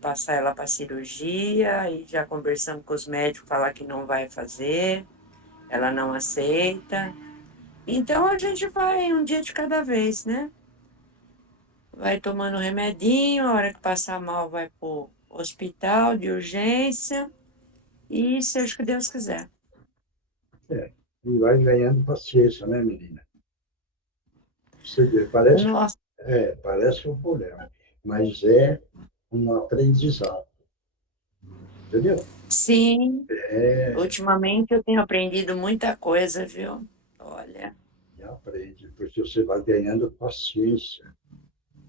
passar ela para cirurgia, e já conversamos com os médicos, falar que não vai fazer, ela não aceita. Então a gente vai um dia de cada vez, né? Vai tomando remedinho, a hora que passar mal vai pro hospital de urgência e seja o que Deus quiser. É, e vai ganhando paciência, né, menina? Você vê, parece, Nossa, parece um problema, mas é um aprendizado, entendeu? sim, É, ultimamente eu tenho aprendido muita coisa, viu? Olha, e aprende, porque você vai ganhando paciência.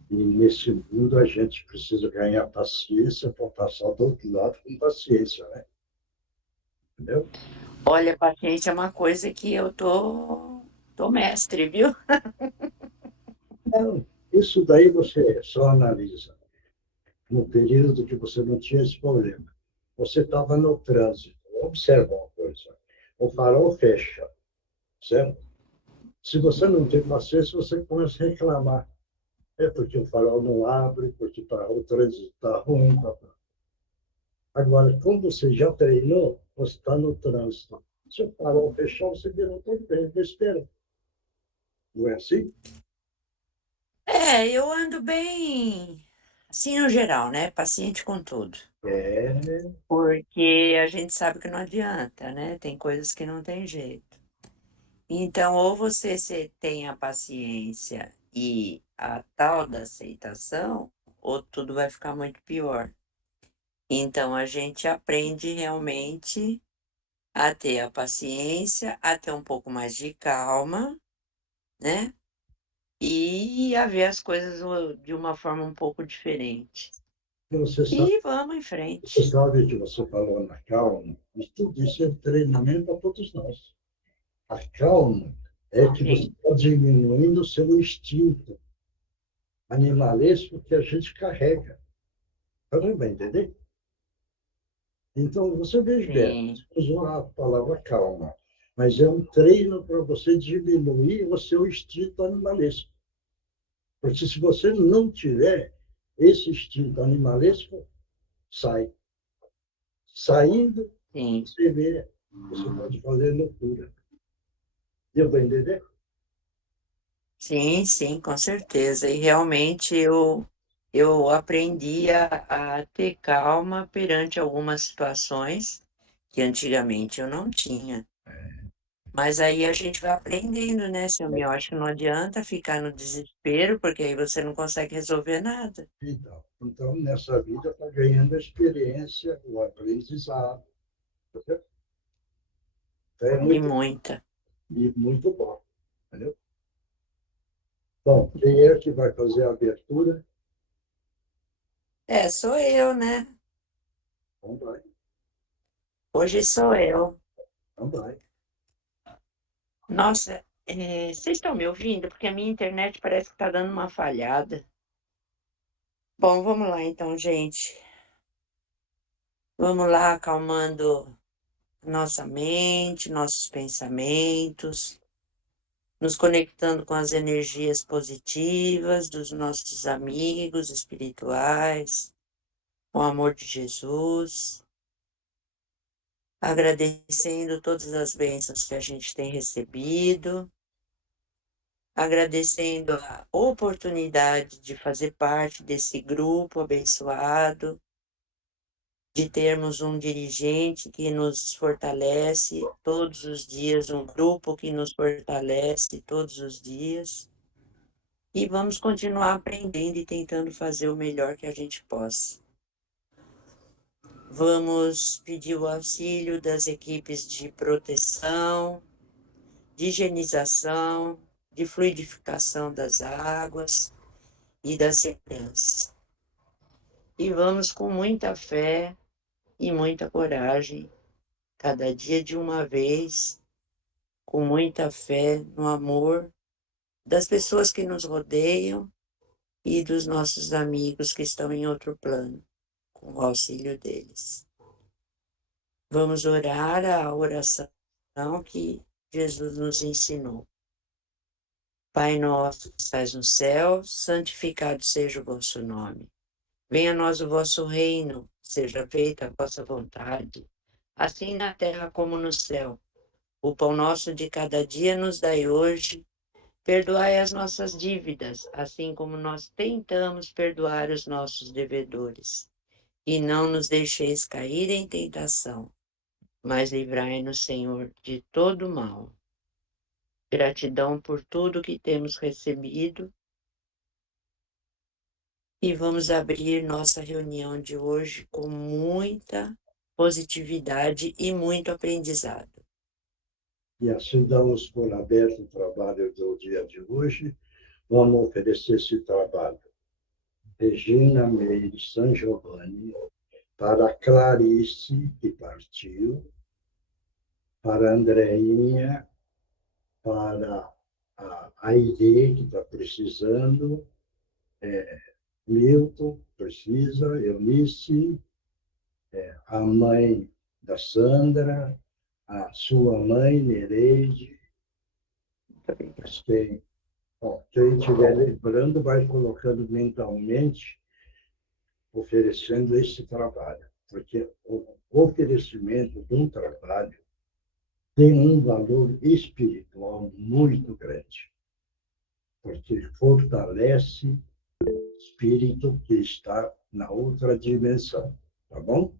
E nesse mundo a gente precisa ganhar paciência para passar do outro lado com paciência, né? Entendeu? olha, paciência é uma coisa que eu tô mestre, viu? Então, isso daí você só analisa. No período que você não tinha esse problema. Você estava no trânsito. Observa uma coisa. O farol fecha, certo? Se você não tem paciência, você começa a reclamar. É porque o farol não abre, porque o trânsito está ruim. Agora, quando você já treinou, você está no trânsito. Se o farol fechar, você vira um tempero, besteira. Não é assim? É, eu ando bem, assim no geral, né? Paciente com tudo. É, Porque a gente sabe que não adianta, né? Tem coisas que não tem jeito. Então, ou tem a paciência e a tal da aceitação, ou tudo vai ficar muito pior. Então, a gente aprende realmente a ter a paciência, a ter um pouco mais de calma, né? E a ver as coisas de uma forma um pouco diferente. você sabe, E vamos em você frente. sabe que você falou na calma, mas tudo isso é treinamento para todos nós. A calma é que você Sim, está diminuindo o seu instinto animalesco que a gente carrega. Para entender? Então, você veja bem, sim, você usou a palavra calma, mas é um treino para você diminuir o seu instinto animalesco. Porque se você não tiver esse instinto animalesco, sai. Saindo, sim. você vê, você pode fazer loucura. Deu para entender? Sim, sim, com certeza. E realmente eu aprendi a ter calma perante algumas situações que antigamente eu não tinha. Mas aí a gente vai aprendendo, né, seu Eu acho que não adianta ficar no desespero, porque aí você não consegue resolver nada. Então, nessa vida está ganhando a experiência, o aprendizado. Entendeu? Então, é E muito, muita. muito bom. Entendeu? Bom, quem é que vai fazer a abertura? É, sou eu, né? Então vai, Hoje sou eu. então vai. Nossa, vocês estão me ouvindo? Porque a minha internet parece que está dando uma falhada. Bom, vamos lá então, gente. Vamos lá, acalmando nossa mente, nossos pensamentos, nos conectando com as energias positivas dos nossos amigos espirituais, com o amor de Jesus, agradecendo todas as bênçãos que a gente tem recebido, agradecendo a oportunidade de fazer parte desse grupo abençoado, de termos um dirigente que nos fortalece todos os dias, um grupo que nos fortalece todos os dias. E vamos continuar aprendendo e tentando fazer o melhor que a gente possa. Vamos pedir o auxílio das equipes de proteção, de higienização, de fluidificação das águas e da segurança. E vamos com muita fé e muita coragem, cada dia de uma vez, com muita fé no amor das pessoas que nos rodeiam e dos nossos amigos que estão em outro plano, com o auxílio deles. Vamos orar a oração que Jesus nos ensinou. Pai nosso que estás no céu, santificado seja o vosso nome. Venha a nós o vosso reino, seja feita a vossa vontade, assim na terra como no céu. O pão nosso de cada dia nos dai hoje. Perdoai as nossas dívidas, assim como nós tentamos perdoar os nossos devedores. E não nos deixeis cair em tentação, mas livrai-nos, Senhor, de todo mal. Gratidão por tudo que temos recebido. E vamos abrir nossa reunião de hoje com muita positividade e muito aprendizado. E assim damos por aberto o trabalho do dia de hoje. Vamos oferecer esse trabalho. Regina Meire San Giovanni, para Clarice, que partiu, para Andreinha, para a Aide, que está precisando, Milton, precisa, Eunice, a mãe da Sandra, a sua mãe, Nereide, mas quem estiver lembrando, vai colocando mentalmente, oferecendo esse trabalho, porque o oferecimento de um trabalho tem um valor espiritual muito grande, porque fortalece o espírito que está na outra dimensão, tá bom?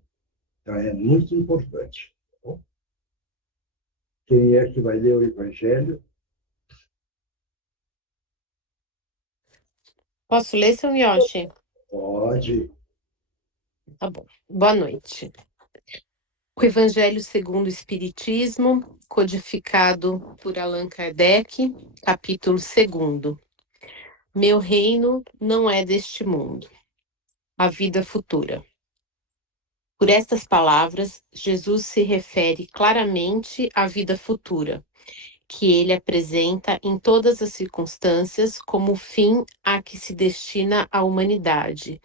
Então, é muito importante. Tá bom? Quem é que vai ler o Evangelho? Posso ler, seu Miyoshi? Pode. Tá bom. Boa noite. O Evangelho segundo o Espiritismo, codificado por Allan Kardec, capítulo 2. Meu reino não é deste mundo. A vida futura. Por estas palavras, Jesus se refere claramente à vida futura, que ele apresenta em todas as circunstâncias como o fim a que se destina a humanidade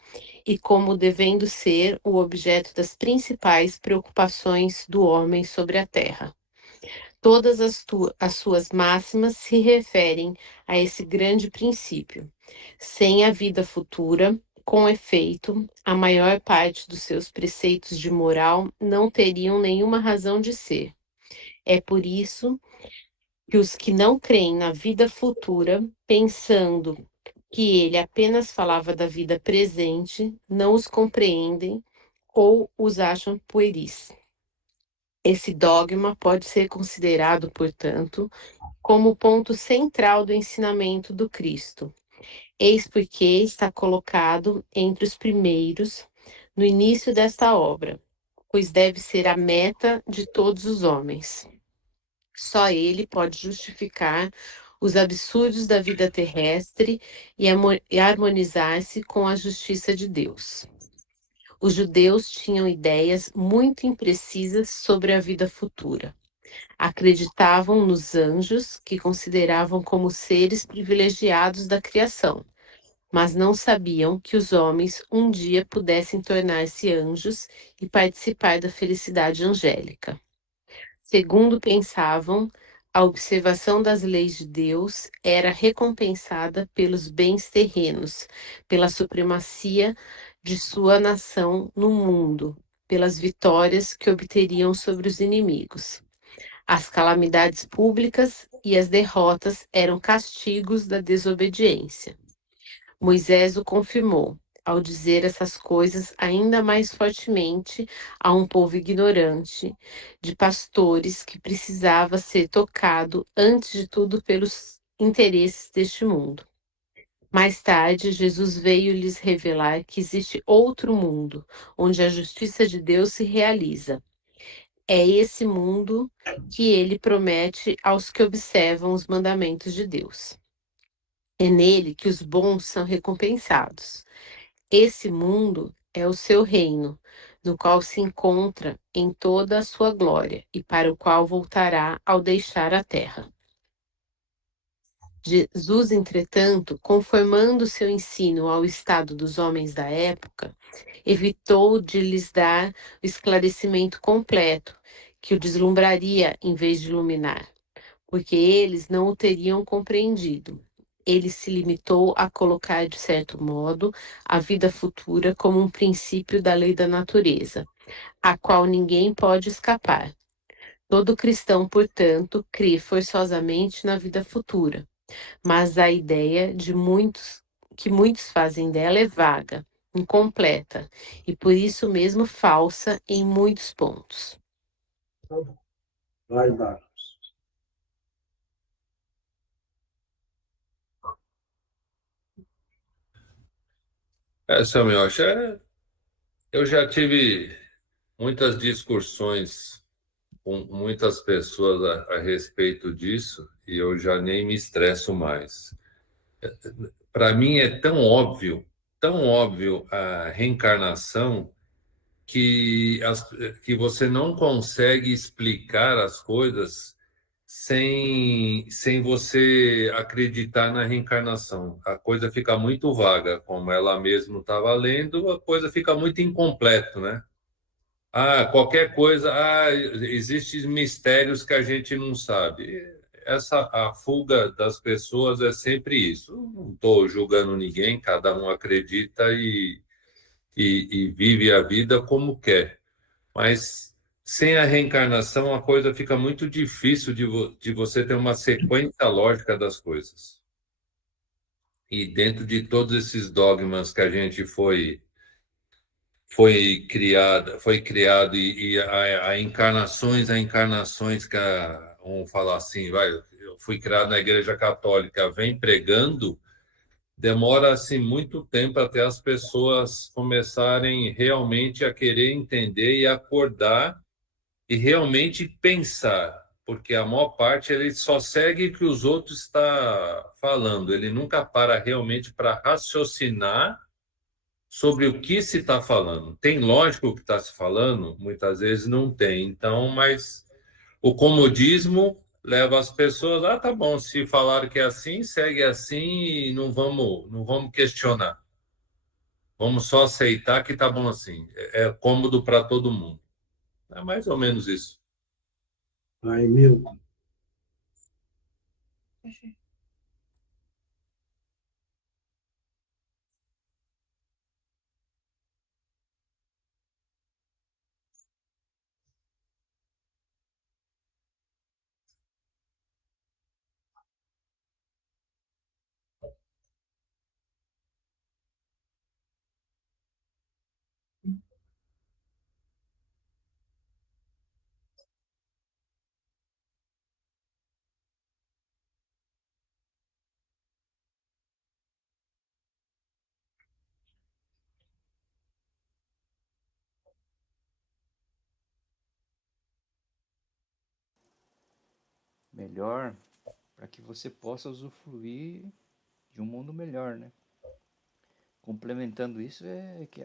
e como devendo ser o objeto das principais preocupações do homem sobre a terra. Todas as suas máximas se referem a esse grande princípio. Sem a vida futura, com efeito, a maior parte dos seus preceitos de moral não teriam nenhuma razão de ser. É por isso que os que não creem na vida futura, pensando que ele apenas falava da vida presente, não os compreendem ou os acham pueris. Esse dogma pode ser considerado, portanto, como o ponto central do ensinamento do Cristo. Eis porque está colocado entre os primeiros no início desta obra, pois deve ser a meta de todos os homens. Só ele pode justificar os absurdos da vida terrestre e harmonizar-se com a justiça de Deus. Os judeus tinham ideias muito imprecisas sobre a vida futura. Acreditavam nos anjos, que consideravam como seres privilegiados da criação, mas não sabiam que os homens um dia pudessem tornar-se anjos e participar da felicidade angélica. Segundo pensavam, a observação das leis de Deus era recompensada pelos bens terrenos, pela supremacia de sua nação no mundo, pelas vitórias que obteriam sobre os inimigos. As calamidades públicas e as derrotas eram castigos da desobediência. Moisés o confirmou, ao dizer essas coisas ainda mais fortemente a um povo ignorante, de pastores que precisava ser tocado antes de tudo pelos interesses deste mundo. Mais tarde, Jesus veio lhes revelar que existe outro mundo, onde a justiça de Deus se realiza. É esse mundo que ele promete aos que observam os mandamentos de Deus. É nele que os bons são recompensados. Esse mundo é o seu reino, no qual se encontra em toda a sua glória e para o qual voltará ao deixar a terra. Jesus, entretanto, conformando seu ensino ao estado dos homens da época, evitou de lhes dar o esclarecimento completo, que o deslumbraria em vez de iluminar, porque eles não o teriam compreendido. ele se limitou a colocar, de certo modo, a vida futura como um princípio da lei da natureza, a qual ninguém pode escapar. Todo cristão, portanto, crê forçosamente na vida futura, mas a ideia de muitos que muitos fazem dela é vaga, incompleta e por isso mesmo falsa em muitos pontos. Tá bom. Vai, Marcos. Samuel, eu já tive muitas discussões com muitas pessoas a respeito disso e eu já nem me estresso mais. Para mim é tão óbvio a reencarnação que, que você não consegue explicar as coisas sem você acreditar na reencarnação. A coisa fica muito vaga, como ela mesma estava lendo, a coisa fica muito incompleta, né? Qualquer coisa, existem mistérios que a gente não sabe. A fuga das pessoas é sempre isso. Não estou julgando ninguém, cada um acredita e vive a vida como quer. Mas sem a reencarnação, a coisa fica muito difícil de você ter uma sequência lógica das coisas. E dentro de todos esses dogmas que a gente foi criado e a encarnações que vamos falar assim, eu fui criado na Igreja Católica, vem pregando, demora assim muito tempo até as pessoas começarem realmente a querer entender e acordar e realmente pensar, porque a maior parte ele só segue o que os outros está falando, ele nunca para realmente para raciocinar sobre o que se está falando. Tem lógica o que está se falando? Muitas vezes não tem. Então, mas o comodismo leva as pessoas, tá bom, se falaram que é assim, segue assim e não vamos questionar. Vamos só aceitar que tá bom assim. É cômodo para todo mundo. É mais ou menos isso. Vai, Milton. Melhor para que você possa usufruir de um mundo melhor, né? Complementando isso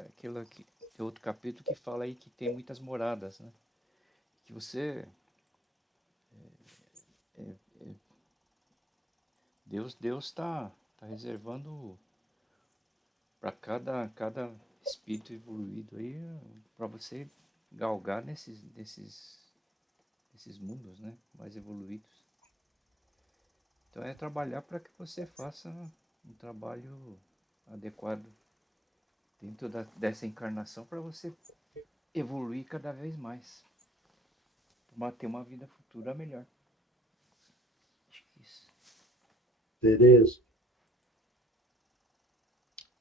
aquilo aqui, tem outro capítulo que fala aí que tem muitas moradas, né? Que você Deus tá reservando para cada espírito evoluído aí para você galgar nesses mundos, né? Mais evoluídos. Então é trabalhar para que você faça um trabalho adequado dentro dessa encarnação para você evoluir cada vez mais, para ter uma vida futura melhor. Acho que isso. Tereza.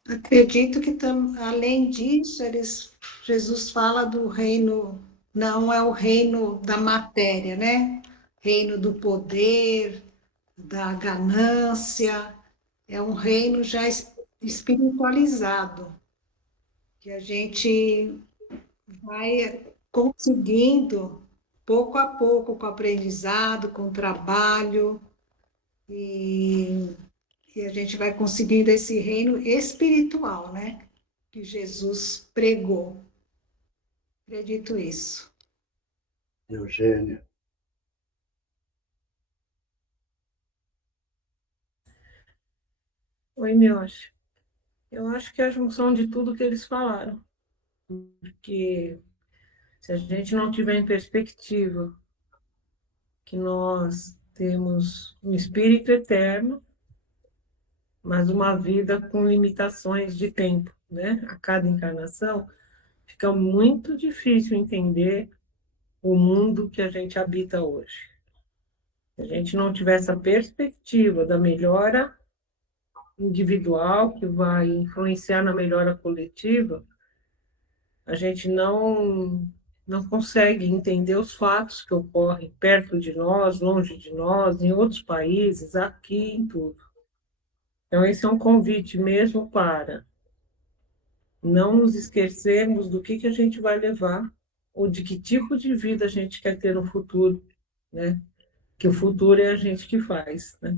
Acredito que, além disso, Jesus fala do reino, não é o reino da matéria, né? Reino do poder, da ganância, é um reino já espiritualizado, que a gente vai conseguindo, pouco a pouco, com o aprendizado, com o trabalho, e a gente vai conseguindo esse reino espiritual, né? Que Jesus pregou. Acredito isso. Eugênia. Oi, Miocha. Eu acho que é a junção de tudo que eles falaram. Porque se a gente não tiver em perspectiva que nós temos um espírito eterno, mas uma vida com limitações de tempo, né? A cada encarnação, fica muito difícil entender o mundo que a gente habita hoje. Se a gente não tiver essa perspectiva da melhora individual, que vai influenciar na melhora coletiva, a gente não consegue entender os fatos que ocorrem perto de nós, longe de nós, em outros países, aqui, em tudo. Então, esse é um convite mesmo para não nos esquecermos do que a gente vai levar ou de que tipo de vida a gente quer ter no futuro, né? Que o futuro é a gente que faz, né?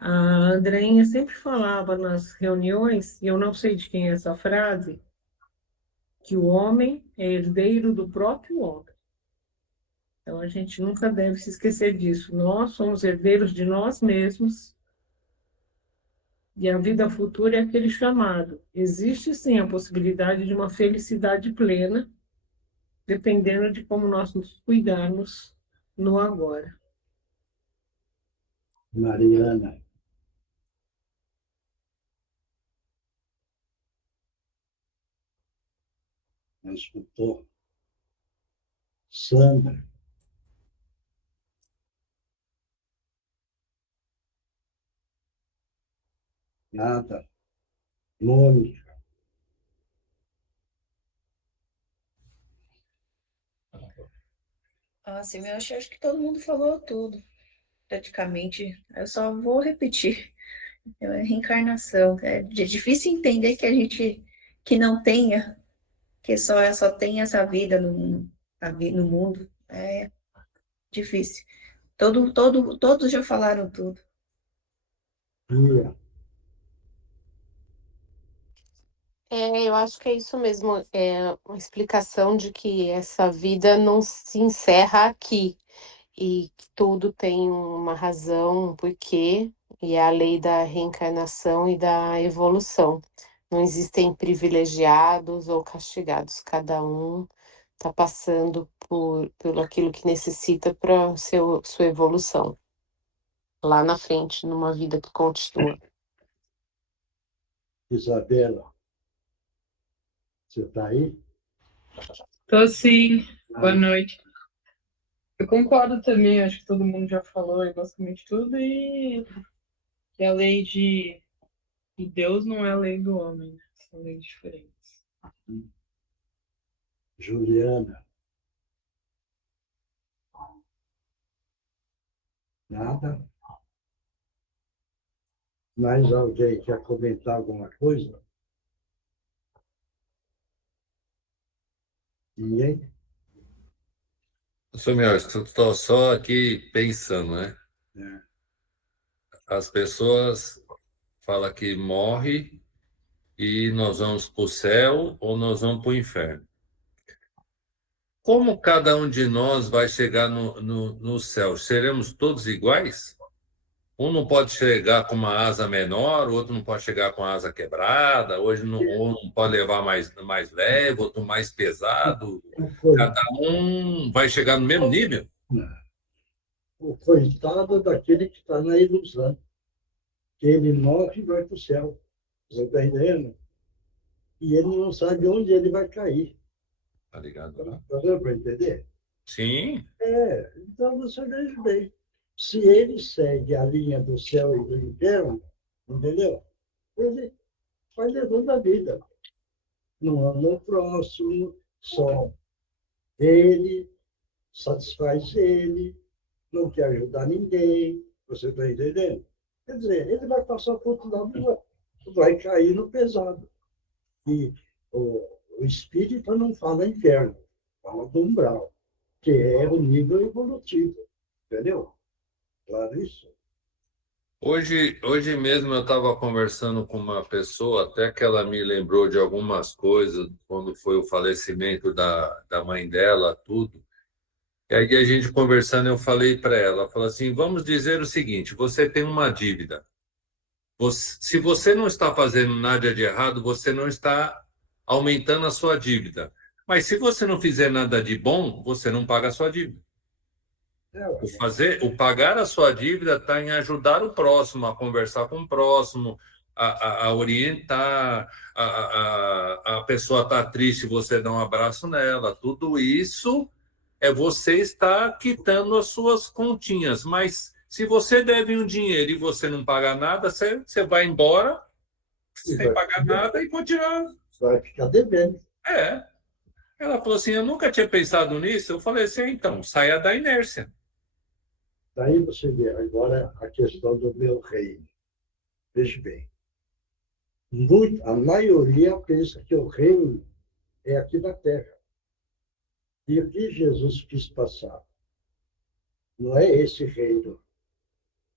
A Andreinha sempre falava nas reuniões, e eu não sei de quem é essa frase, que o homem é herdeiro do próprio homem. Então, a gente nunca deve se esquecer disso. Nós somos herdeiros de nós mesmos, e a vida futura é aquele chamado. Existe, sim, a possibilidade de uma felicidade plena, dependendo de como nós nos cuidarmos no agora. Mariana, não escutou? Sandra, nada. Mônica, Assim, eu acho que todo mundo falou tudo, praticamente. Eu só vou repetir. É reencarnação. É difícil entender que a gente que não tenha, que só tem essa vida no mundo. É difícil. Todos já falaram tudo. Pia, Eu acho que é isso mesmo. É uma explicação de que essa vida não se encerra aqui e que tudo tem uma razão, um porquê, e é a lei da reencarnação e da evolução. Não existem privilegiados ou castigados, cada um está passando por aquilo que necessita para sua evolução lá na frente, numa vida que continua. Isabela, você está aí? Tô sim, boa Ah, noite. Eu concordo também, acho que todo mundo já falou aí basicamente tudo, e que a lei de Deus não é a lei do homem, né? São leis diferentes. Juliana, nada. Mais alguém quer comentar alguma coisa? Ninguém? Sou melhor, estou só aqui pensando, né? É. As pessoas falam que morre e nós vamos para o céu ou nós vamos para o inferno. Como cada um de nós vai chegar no céu? Seremos todos iguais? Um não pode chegar com uma asa menor, o outro não pode chegar com a asa quebrada, um não pode levar mais leve, outro mais pesado. Cada um vai chegar no mesmo nível? O coitado daquele que está na ilusão, que ele morre e vai para o céu. Você está entendendo? E ele não sabe onde ele vai cair. Tá ligado, né? Está dando para entender? Sim. Então você veja bem. Se ele segue a linha do céu e do inferno, entendeu? Ele vai levando a vida. Não ama o próximo, só ele, satisfaz ele, não quer ajudar ninguém. Você está entendendo? Quer dizer, ele vai passar por outro lado e vai cair no pesado. E o espírito não fala inferno, fala do umbral, que é o nível evolutivo. Entendeu? Claro isso? Hoje mesmo eu estava conversando com uma pessoa, até que ela me lembrou de algumas coisas, quando foi o falecimento da mãe dela, tudo. E aí a gente conversando, eu falei para ela, falei assim, vamos dizer o seguinte, você tem uma dívida. Se você não está fazendo nada de errado, você não está aumentando a sua dívida. Mas se você não fizer nada de bom, você não paga a sua dívida. O pagar a sua dívida está em ajudar o próximo, a conversar com o próximo, a orientar, a pessoa está triste, você dá um abraço nela. Tudo isso é você estar quitando as suas continhas. Mas se você deve um dinheiro e você não paga nada, você vai embora sem pagar nada e continuar. Vai ficar devendo. É. Ela falou assim, eu nunca tinha pensado nisso. Eu falei assim, então, saia da inércia. Daí você vê agora a questão do meu reino. Veja bem. A maioria pensa que o reino é aqui na Terra. E o que Jesus quis passar? Não é esse reino.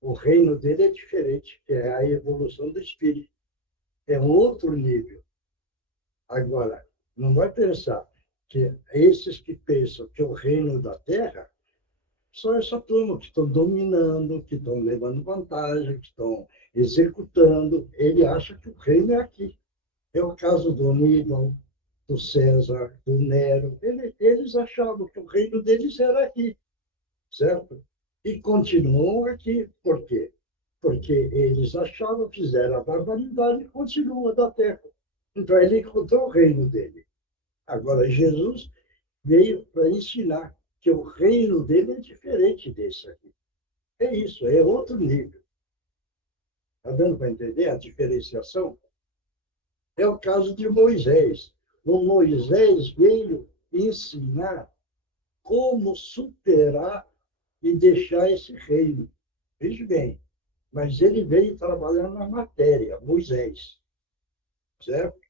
O reino dele é diferente, que é a evolução do espírito. É um outro nível. Agora, não vai pensar que esses que pensam que o reino da Terra são essa turma que estão dominando, que estão levando vantagem, que estão executando. Ele acha que o reino é aqui. É o caso do Aníbal, do César, do Nero. Eles achavam que o reino deles era aqui, certo? E continuam aqui. Por quê? Porque eles achavam, fizeram a barbaridade e continuam da terra. Então, ele encontrou o reino dele. Agora, Jesus veio para ensinar que o reino dele é diferente desse aqui. É isso, é outro nível. Está dando para entender a diferenciação? É o caso de Moisés. O Moisés veio ensinar como superar e deixar esse reino. Veja bem, mas ele veio trabalhar na matéria, Moisés, certo?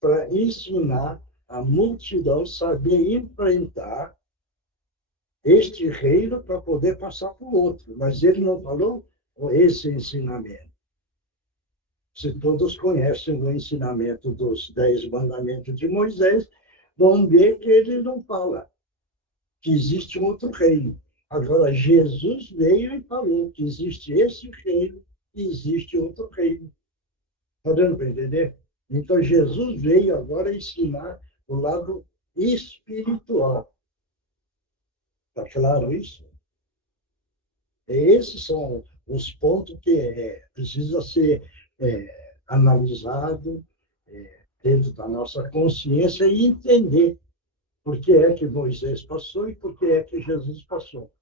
Para ensinar a multidão a saber enfrentar este reino para poder passar para o outro. Mas ele não falou esse ensinamento. Se todos conhecem o ensinamento dos 10 mandamentos de Moisés, vão ver que ele não fala que existe um outro reino. Agora, Jesus veio e falou que existe esse reino e existe outro reino. Está dando para entender? Então, Jesus veio agora ensinar o lado espiritual. Está claro isso? Esses são os pontos que precisa ser analisado dentro da nossa consciência e entender por que é que Moisés passou e por que é que Jesus passou.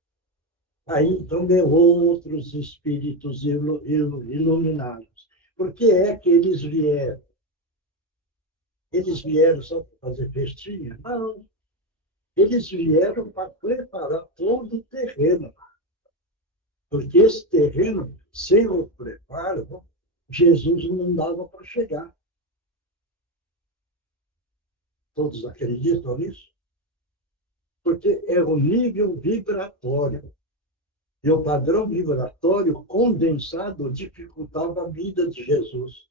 Aí, então, vem outros espíritos iluminados. Por que é que eles vieram? Eles vieram só para fazer festinha? Não. Eles vieram para preparar todo o terreno. Porque esse terreno, sem o preparo, Jesus não dava para chegar. Todos acreditam nisso? Porque é o nível vibratório. E o padrão vibratório condensado dificultava a vida de Jesus.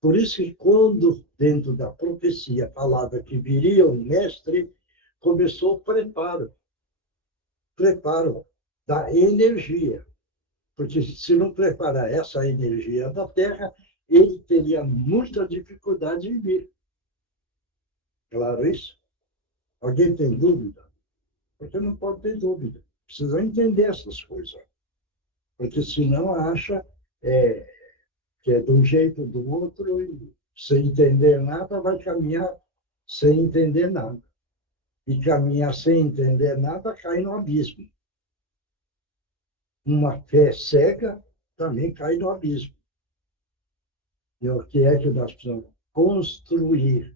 Por isso que quando, dentro da profecia, falava que viria um mestre, começou o preparo da energia. Porque se não preparar essa energia da Terra, ele teria muita dificuldade em vir. Claro isso? Alguém tem dúvida? Porque não pode ter dúvida. Precisa entender essas coisas. Porque senão acha que é de um jeito ou do outro e sem entender nada vai caminhar sem entender nada. E caminhar sem entender nada cai no abismo. Uma fé cega também cai no abismo. E o que é que nós precisamos? Construir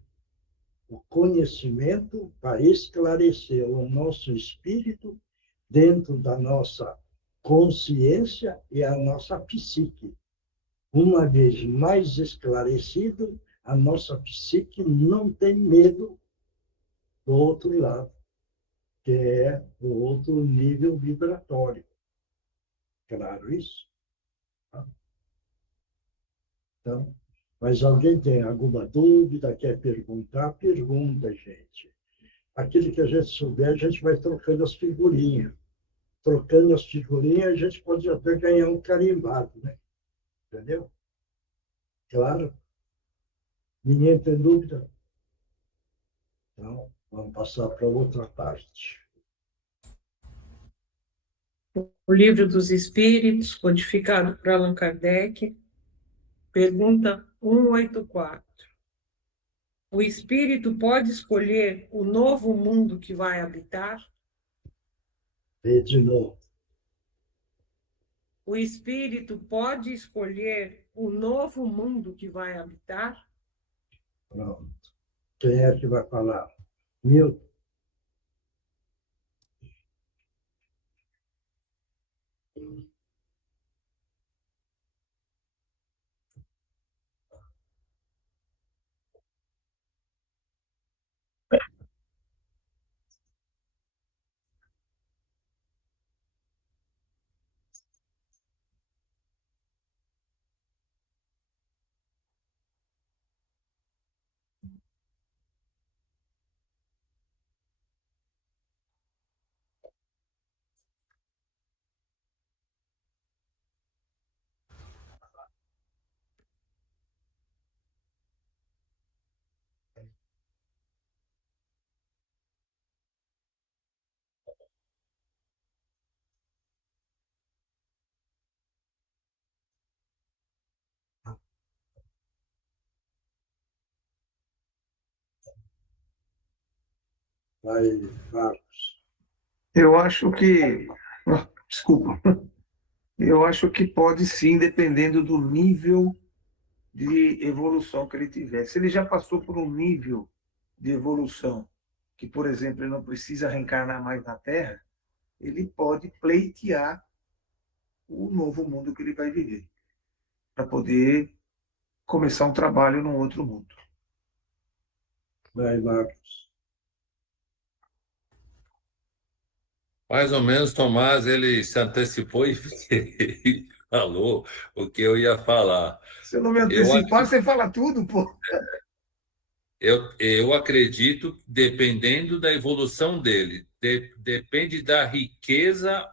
o conhecimento para esclarecer o nosso espírito dentro da nossa consciência e a nossa psique. Uma vez mais esclarecido, a nossa psique não tem medo do outro lado, que é o outro nível vibratório. Claro isso? Então, mas alguém tem alguma dúvida, quer perguntar? Pergunta, gente. Aquilo que a gente souber, a gente vai trocando as figurinhas. Trocando as figurinhas, a gente pode até ganhar um carimbado, né? Entendeu? Claro. Ninguém tem dúvida? Então, vamos passar para outra parte. O Livro dos Espíritos, codificado por Allan Kardec, pergunta 184. O espírito pode escolher o novo mundo que vai habitar? Vê de novo. O espírito pode escolher o novo mundo que vai habitar? Pronto. Quem é que vai falar? Milton. Vai, Marcos. Eu acho que. Desculpa. Eu acho que pode sim, dependendo do nível de evolução que ele tiver. Se ele já passou por um nível de evolução que, por exemplo, ele não precisa reencarnar mais na Terra, ele pode pleitear o novo mundo que ele vai viver, para poder começar um trabalho num outro mundo. Vai, Marcos. Mais ou menos, Tomás, ele se antecipou e falou o que eu ia falar. Se eu não me Eu antecipar, você fala tudo, pô. Eu acredito, dependendo da evolução dele, depende da riqueza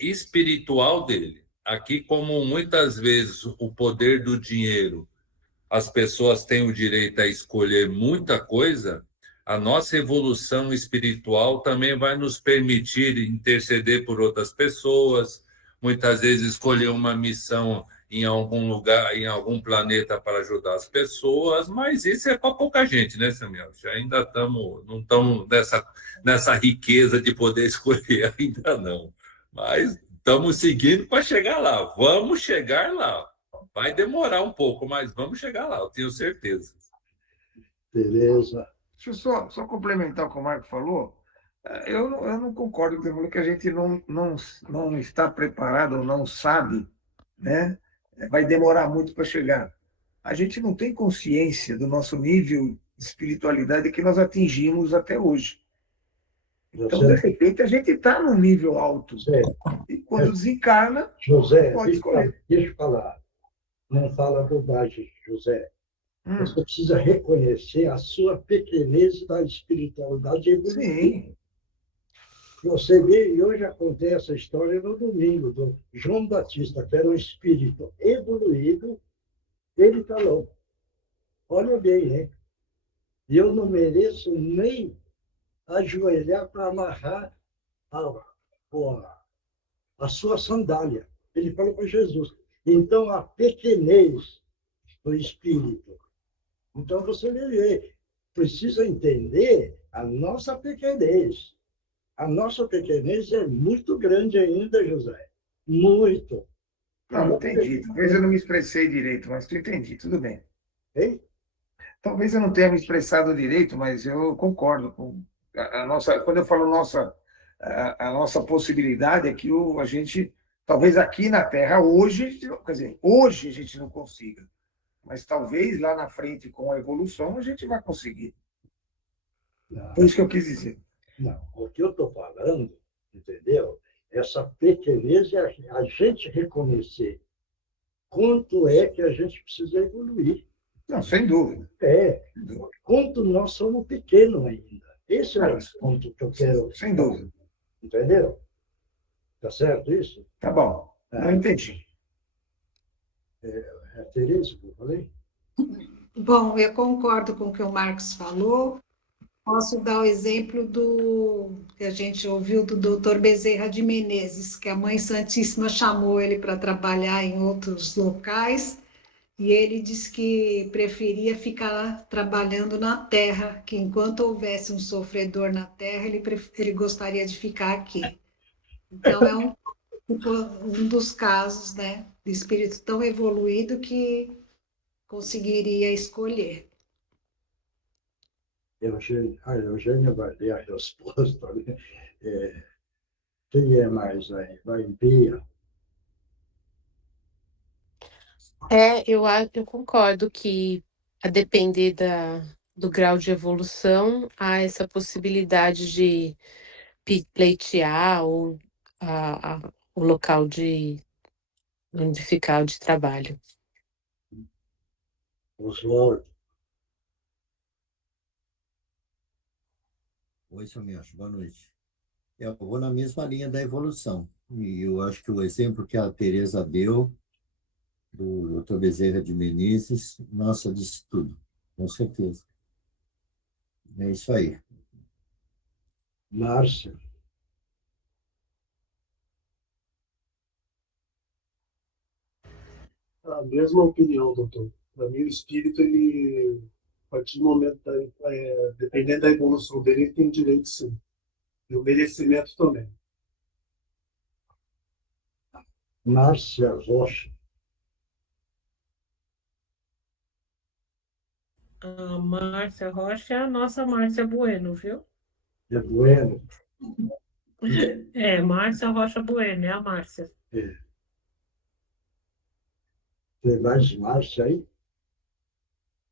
espiritual dele. Aqui, como muitas vezes o poder do dinheiro, as pessoas têm o direito a escolher muita coisa, a nossa evolução espiritual também vai nos permitir interceder por outras pessoas, muitas vezes escolher uma missão em algum lugar, em algum planeta para ajudar as pessoas, mas isso é para pouca gente, né, Samuel? Ainda não estamos nessa riqueza de poder escolher, ainda não. Mas estamos seguindo para chegar lá. Vamos chegar lá. Vai demorar um pouco, mas vamos chegar lá, eu tenho certeza. Beleza. Deixa eu só complementar o que o Marco falou. Eu não concordo com ele falou que a gente não está preparado ou não sabe, né? Vai demorar muito para chegar. A gente não tem consciência do nosso nível de espiritualidade que nós atingimos até hoje. Então, de José, repente, a gente está num nível alto. José, E quando desencarna, José, pode escolher. deixa eu falar. Não fala bobagem, José. Hum, Você precisa reconhecer a sua pequenez da espiritualidade evolutiva. sim, Você vê, e hoje acontece essa história no domingo, do João Batista, que era um espírito evoluído, ele falou, olha bem, hein? Eu não mereço nem ajoelhar para amarrar a sua sandália. Ele falou para Jesus. Então, a pequenez do espírito. Então, você precisa entender a nossa pequenez. A nossa pequenez é muito grande ainda, José. Muito. não, entendi. Talvez eu não me expressei direito, mas tu entendi, tudo bem. Hein? Talvez eu não tenha me expressado direito, mas eu concordo com a nossa. Quando eu falo a nossa possibilidade é que a gente, talvez aqui na Terra, hoje, quer dizer, hoje a gente não consiga, mas talvez lá na frente, com a evolução, a gente vai conseguir. Não, Foi isso que eu quis dizer. não. O que eu estou falando, entendeu? Essa pequenez é a gente reconhecer quanto é que a gente precisa evoluir. Não, sem dúvida. Quanto nós somos pequenos ainda. Esse é o ponto que eu quero. Sem dúvida. Entendeu? Tá certo isso? Tá bom. Não entendi. É a Tereza que eu falei? Bom, eu concordo com o que o Marcos falou. Posso dar o exemplo que a gente ouviu do doutor Bezerra de Menezes, que a Mãe Santíssima chamou ele para trabalhar em outros locais, e ele disse que preferia ficar trabalhando na terra, que enquanto houvesse um sofredor na terra, ele gostaria de ficar aqui. Então, é um dos casos, né, de espírito tão evoluído que conseguiria escolher. A Eugênia vai ler a resposta, né? Quem é mais aí? Vai Bia. Eu concordo que, a depender do grau de evolução, há essa possibilidade de pleitear ou o local onde ficar de trabalho. Oswaldo. Oi, Somiacho, boa noite. Eu vou na mesma linha da evolução. E eu acho que o exemplo que a Tereza deu, do Dr. Bezerra de Menezes, nossa, disse tudo, com certeza. É isso aí. Márcia. A mesma opinião, doutor. Para mim, o espírito, ele, a partir do momento, dependendo da evolução dele, ele tem direito, sim. E o merecimento também. Márcia Rocha. A Márcia Rocha é a nossa Márcia Bueno, viu? É Bueno. Márcia Rocha Bueno, é a Márcia. É. Tem mais Márcia aí?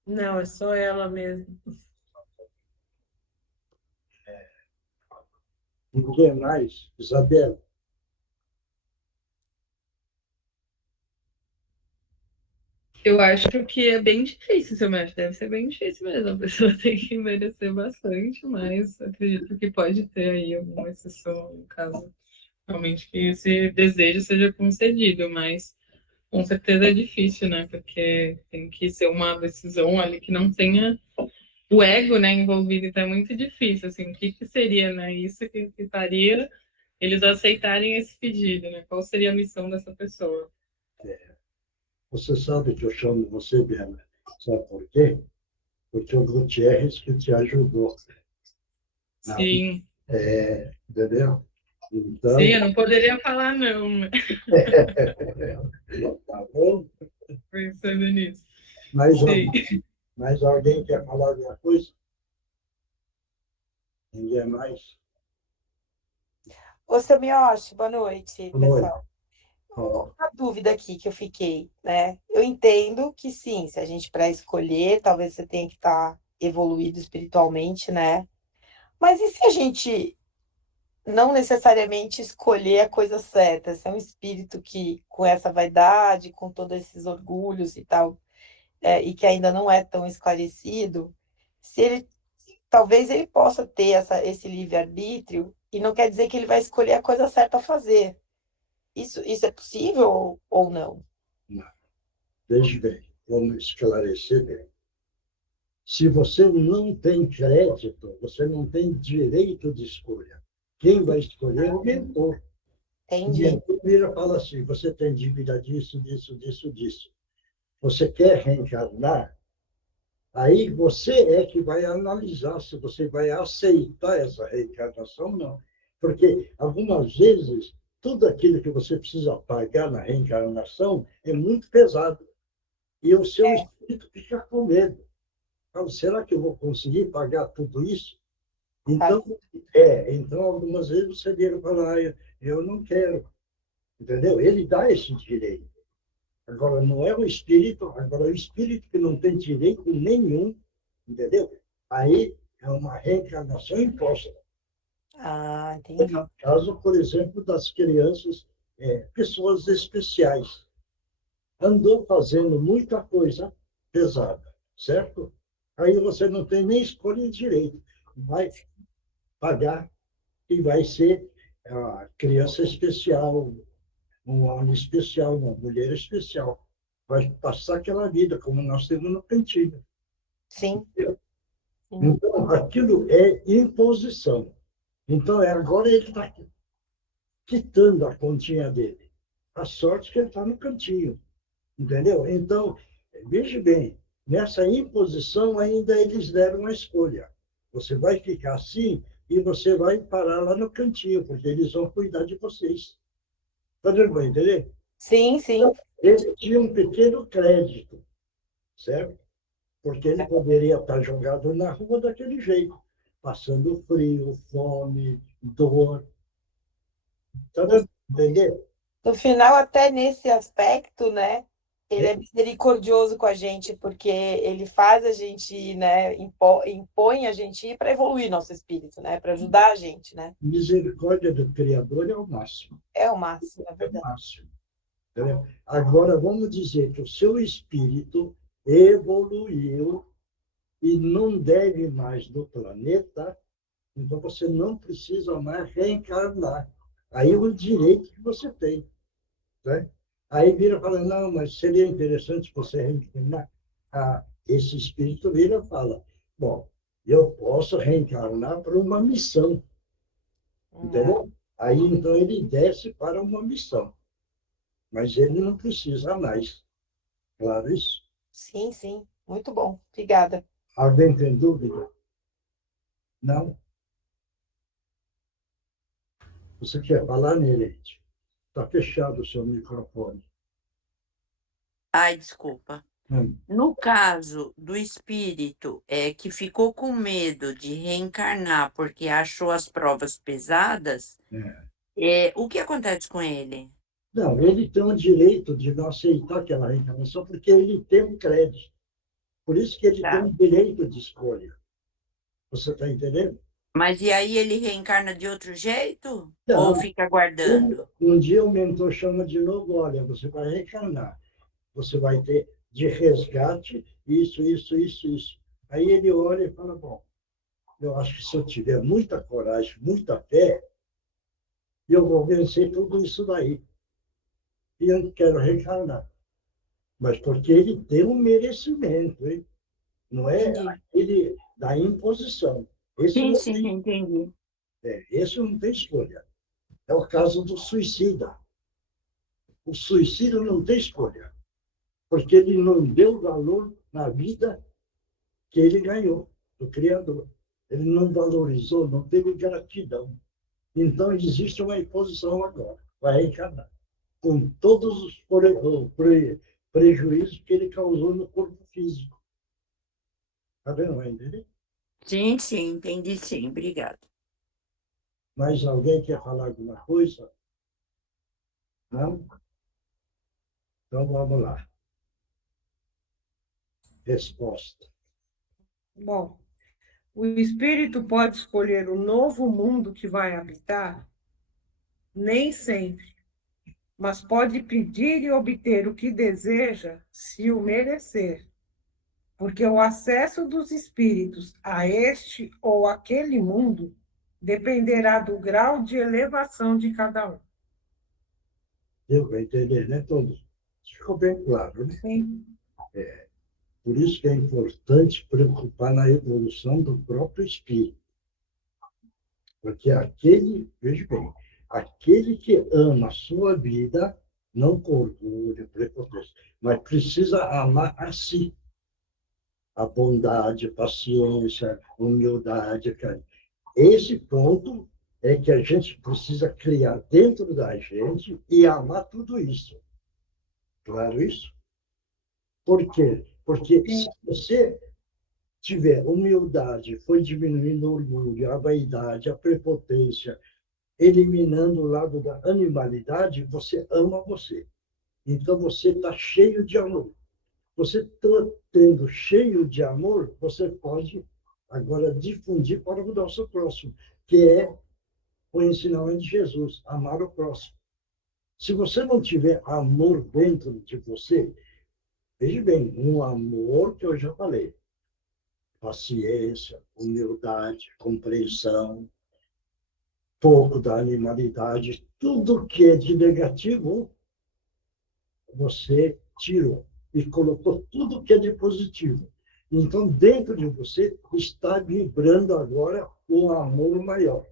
Não, é só ela mesmo. Ninguém mais? Isabela. Eu acho que é bem difícil, seu mestre. Deve ser bem difícil mesmo. A pessoa tem que merecer bastante, mas acredito que pode ter aí alguma exceção, no caso, realmente que esse desejo seja concedido, mas com certeza é difícil, né? Porque tem que ser uma decisão ali que não tenha o ego, né, envolvido, então é muito difícil, assim, o que seria, né, isso que faria eles aceitarem esse pedido, né? Qual seria a missão dessa pessoa? Você sabe que eu chamo você, Bela. Sabe por quê? Porque o Gutierrez que te ajudou. Sim. Entendeu? Então... Sim, eu não poderia falar não. Tá bom? Pensando nisso. Mais alguém quer falar alguma coisa? Ninguém mais? Ô, seu Miyoshi, boa noite, Boa noite. pessoal. Uma dúvida aqui que eu fiquei, né? Eu entendo que sim, se a gente para escolher, talvez você tenha que estar evoluído espiritualmente, né? Mas e se a gente não necessariamente escolher a coisa certa? Se é um espírito que, com essa vaidade, com todos esses orgulhos e tal, e que ainda não é tão esclarecido, se ele talvez ele possa ter esse livre-arbítrio, e não quer dizer que ele vai escolher a coisa certa a fazer. Isso é possível ou não? Não. Veja bem, vamos esclarecer bem. Se você não tem crédito, você não tem direito de escolha. Quem vai escolher é o mentor. Entendi. O mentor vira e fala assim, você tem dívida disso, disso, disso, disso. Você quer reencarnar? Aí você é que vai analisar se você vai aceitar essa reencarnação ou não. Porque, algumas vezes, tudo aquilo que você precisa pagar na reencarnação é muito pesado. E o seu espírito fica com medo. Então, será que eu vou conseguir pagar tudo isso? Então algumas vezes você vira e fala, eu não quero. Entendeu? Ele dá esse direito. Agora, não é o espírito, agora o espírito que não tem direito nenhum, entendeu? Aí é uma reencarnação imposta. Ah, entendi. No caso, por exemplo, das crianças, pessoas especiais. Andou fazendo muita coisa pesada, certo? Aí você não tem nem escolha de direito. Vai pagar e vai ser a criança especial, um homem especial, uma mulher especial. Vai passar aquela vida, como nós temos no cantinho. Sim. Então, aquilo é imposição. Então, agora ele está quitando a continha dele. A sorte que ele está no cantinho. Entendeu? Então, veja bem, nessa imposição ainda eles deram uma escolha. Você vai ficar assim e você vai parar lá no cantinho, porque eles vão cuidar de vocês. Está dando para entender? Sim, sim. Ele tinha um pequeno crédito, certo? Porque ele poderia estar jogado na rua daquele jeito, passando frio, fome, dor. Está dando para entender? No final, até nesse aspecto, né? Ele é misericordioso com a gente, porque ele faz a gente, né? Impõe a gente ir para evoluir nosso espírito, né? Para ajudar a gente, né? Misericórdia do Criador é o máximo. É o máximo, é É o verdade. máximo. Entendeu? Agora, vamos dizer que o seu espírito evoluiu e não deve mais no planeta, então você não precisa mais reencarnar. Aí é o direito que você tem. Né? Aí vira e fala, não, mas seria interessante você reencarnar. Esse espírito vira e fala, bom, eu posso reencarnar para uma missão. Entendeu? Aí, então, ele desce para uma missão. Mas ele não precisa mais. Claro isso? Sim, sim. Muito bom. Obrigada. Alguém tem dúvida? Não? Você quer falar, Nerete? Está fechado o seu microfone. Ai, desculpa. No caso do espírito que ficou com medo de reencarnar porque achou as provas pesadas, o que acontece com ele? Não, ele tem o direito de não aceitar aquela reencarnação porque ele tem um crédito. Por isso que ele tem um direito de escolha. Você está entendendo? Mas e aí ele reencarna de outro jeito? Não. Ou fica aguardando? Um dia o mentor chama de novo, olha, você vai reencarnar. Você vai ter de resgate isso. Aí ele olha e fala, bom, eu acho que se eu tiver muita coragem, muita fé, eu vou vencer tudo isso daí. E eu não quero reencarnar. Mas porque ele tem um merecimento, hein? Não é aquele da imposição. Sim, entendi. Esse não tem escolha. É o caso do suicida. O suicida não tem escolha, porque ele não deu valor na vida que ele ganhou do Criador. Ele não valorizou, não teve gratidão. Então, existe uma imposição agora, vai reencarnar, com todos os prejuízos que ele causou no corpo físico. Está vendo? Vai entender? Sim, entendi sim. Obrigada. Mais alguém quer falar alguma coisa? Não? Então, vamos lá. Resposta. Bom, o espírito pode escolher o novo mundo que vai habitar? Nem sempre. Mas pode pedir e obter o que deseja, se o merecer. Porque o acesso dos espíritos a este ou aquele mundo dependerá do grau de elevação de cada um. Deu para entender, né, todos? Ficou bem claro, né? Sim. Por isso que é importante preocupar na evolução do próprio espírito. Porque veja bem, aquele que ama a sua vida, não com orgulho, prepotência, mas precisa amar a si. A bondade, a paciência, a humildade, carinho. Esse ponto é que a gente precisa criar dentro da gente e amar tudo isso. Claro isso? Por quê? Porque se você tiver humildade, foi diminuindo o orgulho, a vaidade, a prepotência, eliminando o lado da animalidade, você ama você. Então, você está cheio de amor. Você tendo cheio de amor, você pode agora difundir para o nosso próximo, que é o ensinamento de Jesus, amar o próximo. Se você não tiver amor dentro de você, veja bem, um amor que eu já falei, paciência, humildade, compreensão, pouco da animalidade, tudo que é de negativo, você tirou e colocou tudo que é de positivo. Então, dentro de você está vibrando agora o amor maior.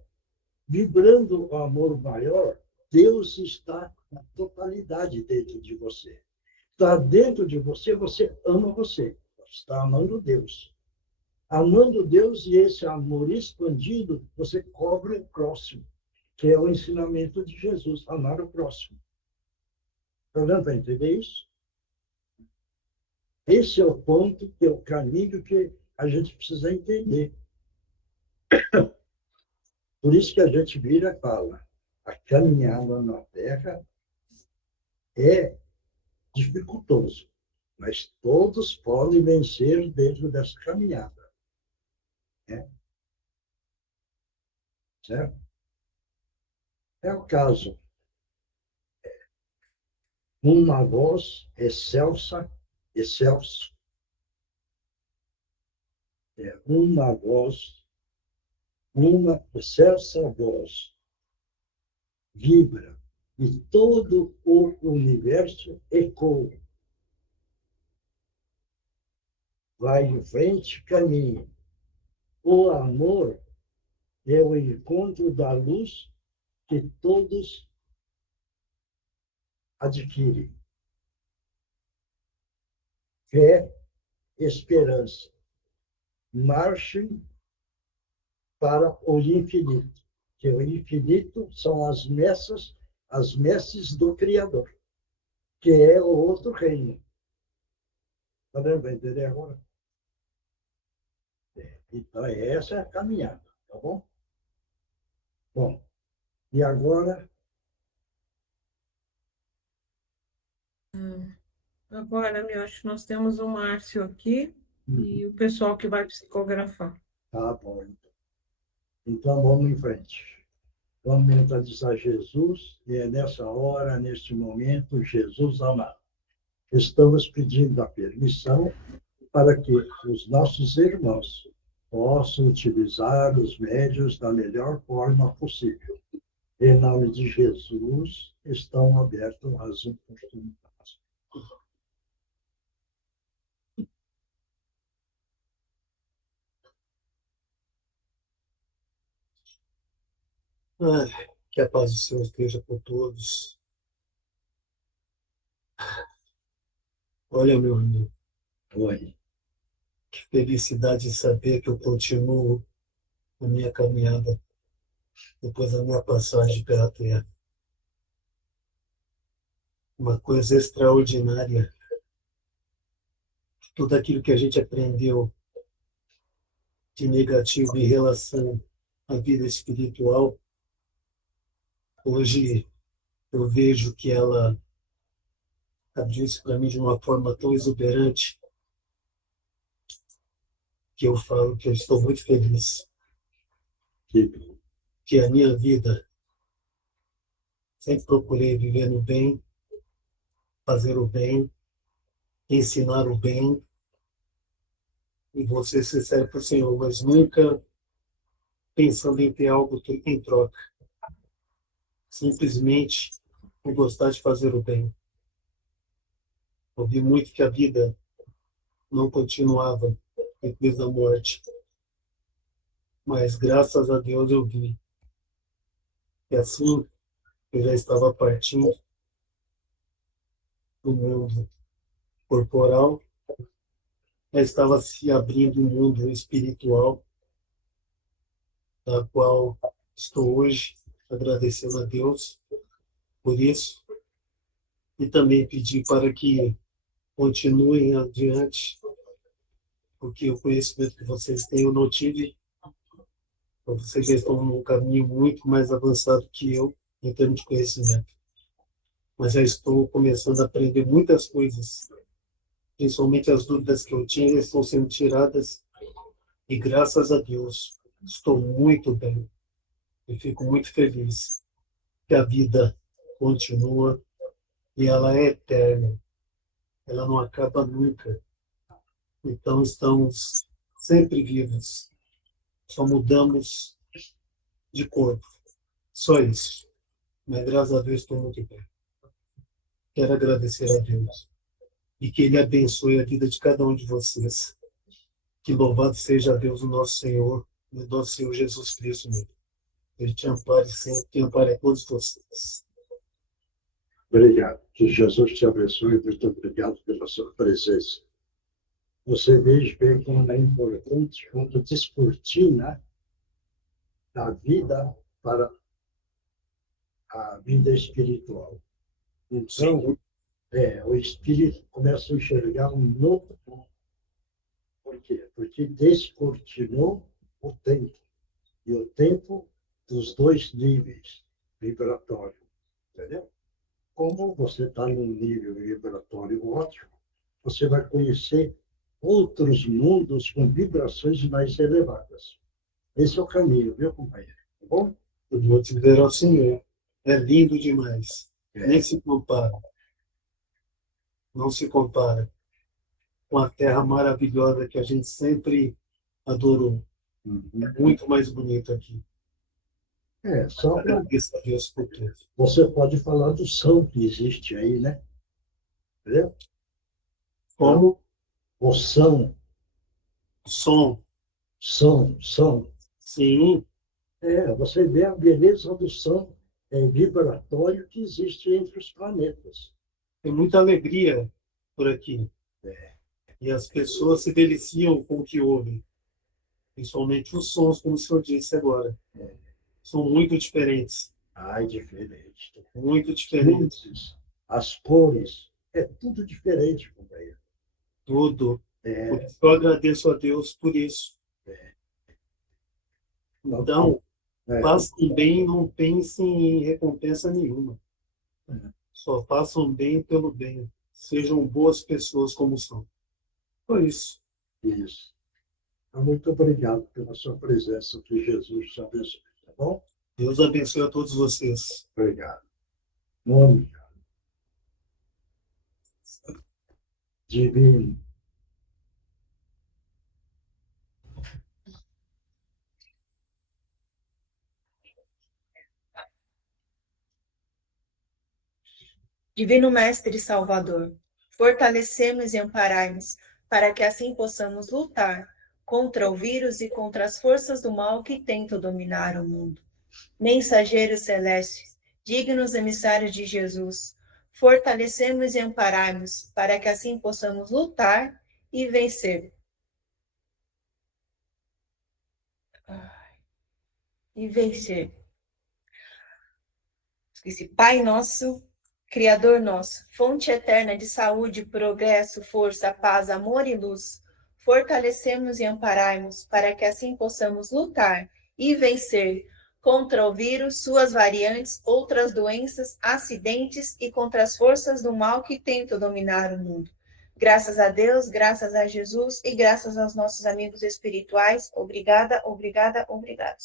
Vibrando o amor maior, Deus está na totalidade dentro de você. Está dentro de você, você ama você. Está amando Deus. Amando Deus e esse amor expandido, você cobre o próximo, que é o ensinamento de Jesus, amar o próximo. Está dando para entender isso? Esse é o ponto, que é o caminho que a gente precisa entender. Por isso que a gente vira e fala, a caminhada na Terra é dificultoso, mas todos podem vencer dentro dessa caminhada. Né? Certo? É o caso. Uma voz excelsa, excelso. Uma voz, uma excelsa voz vibra e todo o universo ecoa. Vai em frente, caminha. O amor é o encontro da luz que todos adquirem. Fé, esperança. Marchem para o infinito, que o infinito são as messes do Criador, que é o outro reino. Está dando para entender agora? Então, essa é a caminhada, tá bom? Bom, e agora? Agora, eu acho que nós temos o Márcio aqui e o pessoal que vai psicografar. Tá bom, então. Então, vamos em frente. Vamos mentalizar Jesus, e é nessa hora, neste momento, Jesus amado. Estamos pedindo a permissão para que os nossos irmãos possam utilizar os médios da melhor forma possível. Em nome de Jesus, estão abertas as oportunidades. Que a paz do Senhor esteja com todos. Olha, meu amigo. Oi. Que felicidade de saber que eu continuo a minha caminhada depois da minha passagem pela Terra. Uma coisa extraordinária. Tudo aquilo que a gente aprendeu de negativo em relação à vida espiritual, hoje eu vejo que ela abriu isso para mim de uma forma tão exuberante que eu falo que eu estou muito feliz. Que a minha vida sempre procurei viver no bem, fazer o bem, ensinar o bem, e vou ser sincero para o Senhor, mas nunca pensando em ter algo em troca. Simplesmente por gostar de fazer o bem. Ouvi muito que a vida não continuava depois da morte. Mas graças a Deus eu vi. E assim eu já estava partindo do mundo corporal, já estava se abrindo um mundo espiritual, da qual estou hoje agradecendo a Deus por isso, e também pedir para que continuem adiante, porque o conhecimento que vocês têm eu não tive, vocês já estão num caminho muito mais avançado que eu em termos de conhecimento. Mas já estou começando a aprender muitas coisas, principalmente as dúvidas que eu tinha estão sendo tiradas, e graças a Deus estou muito bem. Eu fico muito feliz que a vida continua e ela é eterna. Ela não acaba nunca. Então estamos sempre vivos. Só mudamos de corpo. Só isso. Mas graças a Deus estou muito bem. Quero agradecer a Deus. E que Ele abençoe a vida de cada um de vocês. Que louvado seja Deus, o nosso Senhor Jesus Cristo, meu. Ele te ampare sempre, que ampare a todos vocês. Obrigado. Que Jesus te abençoe. Muito obrigado pela sua presença. Você veja bem como é importante quando descortina a vida para a vida espiritual. Então, o espírito começa a enxergar um novo mundo. Por quê? Porque descortinou o tempo. E o tempo dos dois níveis vibratório. Entendeu? Como você está num nível vibratório ótimo, você vai conhecer outros mundos com vibrações mais elevadas. Esse é o caminho, viu, companheiro? Tá bom? Eu vou te dizer ao Senhor, é lindo demais. Nem se compara. Não se compara com a terra maravilhosa que a gente sempre adorou. É muito mais bonito aqui. Só agradeço a Deus por tudo. Você pode falar do som que existe aí, né? Entendeu? Como? O som. Som. Som. Sim. Você vê a beleza do som vibratório que existe entre os planetas. Tem muita alegria por aqui. E as pessoas se deliciam com o que ouvem. Principalmente os sons, como o senhor disse agora. São muito diferentes. Diferente. Muito diferentes. As cores, é tudo diferente, companheiro. Tudo. Por isso eu agradeço a Deus por isso. Então, façam bem e não pensem em recompensa nenhuma. Só façam bem pelo bem. Sejam boas pessoas como são. Foi isso. Isso. Muito obrigado pela sua presença. Que Jesus te abençoe, tá bom? Deus abençoe a todos vocês. Obrigado. Nome divino. Divino Mestre e Salvador, fortalecemos e amparai-nos, para que assim possamos lutar contra o vírus e contra as forças do mal que tentam dominar o mundo. Mensageiros celestes, dignos emissários de Jesus, fortalecemos e amparai-nos, para que assim possamos lutar e vencer. Esqueci. Pai nosso, Criador nosso, fonte eterna de saúde, progresso, força, paz, amor e luz, fortalecemos e amparai-nos para que assim possamos lutar e vencer contra o vírus, suas variantes, outras doenças, acidentes e contra as forças do mal que tentam dominar o mundo. Graças a Deus, graças a Jesus e graças aos nossos amigos espirituais. Obrigada, obrigada, obrigada.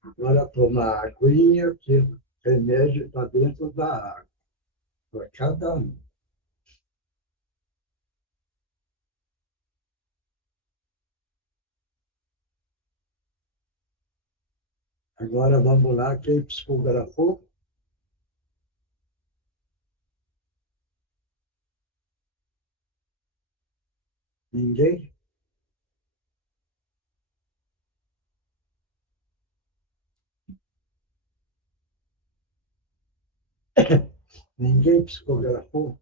Agora tomar aguinha, que o remédio está dentro da água. Para cada um. Agora vamos lá, quem psicografou? Ninguém? Ninguém psicografou?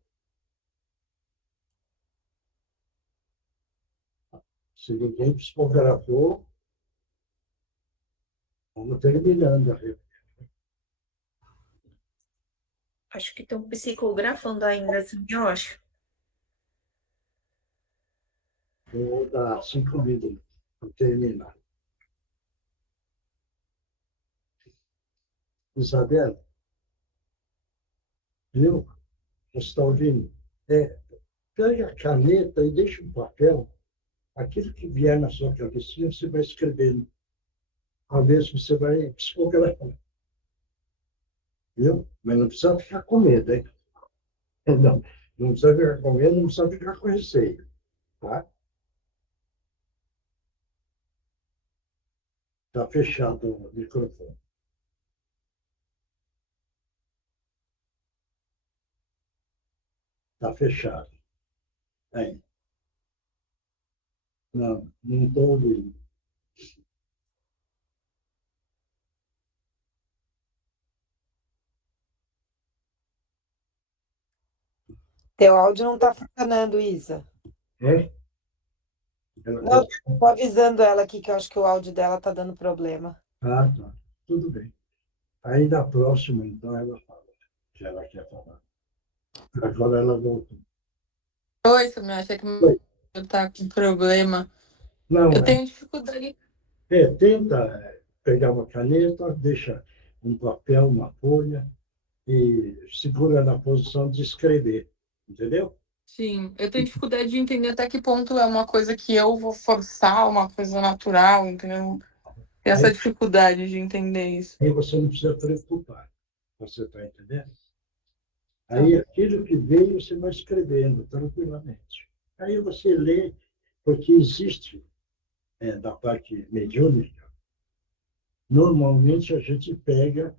Se ninguém psicografou, vamos terminando a reunião. Acho que estão psicografando ainda, assim, eu acho. Vou dar 5 minutos para terminar. Isabel, viu? Você está ouvindo? Pega a caneta e deixa um papel. Aquilo que vier na sua cabecinha, você vai escrevendo. Às vezes você vai psicografar. Viu? Mas não precisa ficar com medo, hein? Não precisa ficar com medo, não precisa ficar com receio. Tá? Está fechado o microfone. Está fechado. Aí. Não estou ouvindo. Teu áudio não está funcionando, Isa. É? Não, estou avisando ela aqui que eu acho que o áudio dela está dando problema. Ah, tá. Tudo bem. Aí na próxima, então, ela fala, se ela quer falar. Agora ela voltou. Oi, Samir, achei que Oi. eu tá com problema. Não, Eu tenho dificuldade. tenta pegar uma caneta, deixa um papel, uma folha e segura na posição de escrever, entendeu? Sim, eu tenho dificuldade de entender até que ponto é uma coisa que eu vou forçar, uma coisa natural, entendeu? Tenho essa dificuldade de entender isso. Aí você não precisa preocupar, você está entendendo? Aí aquilo que veio, você vai escrevendo tranquilamente. Aí você lê, porque existe, da parte mediúnica, normalmente a gente pega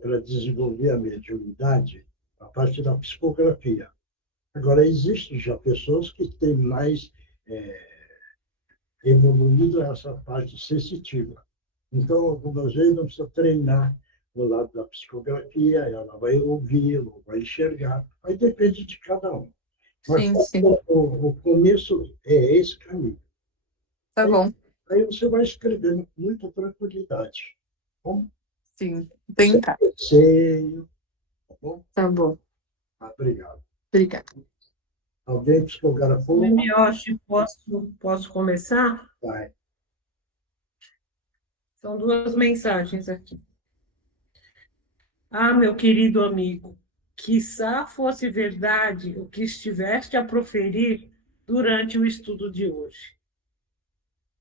para desenvolver a mediunidade a parte da psicografia. Agora, existem já pessoas que têm mais evoluído essa parte sensitiva. Então, algumas vezes não precisa treinar o lado da psicografia, ela vai ouvir, ou vai enxergar. Aí depende de cada um. Mas Sim. o começo é esse caminho. Tá bom. Aí você vai escrevendo com muita tranquilidade. Tá bom? Sim, tentar. Receio, tá bom? Tá bom. Obrigado. Obrigada. Alguém psicografou? Mioshi, posso começar? Vai. São duas mensagens aqui. Ah, meu querido amigo, quiçá fosse verdade o que estiveste a proferir durante o estudo de hoje.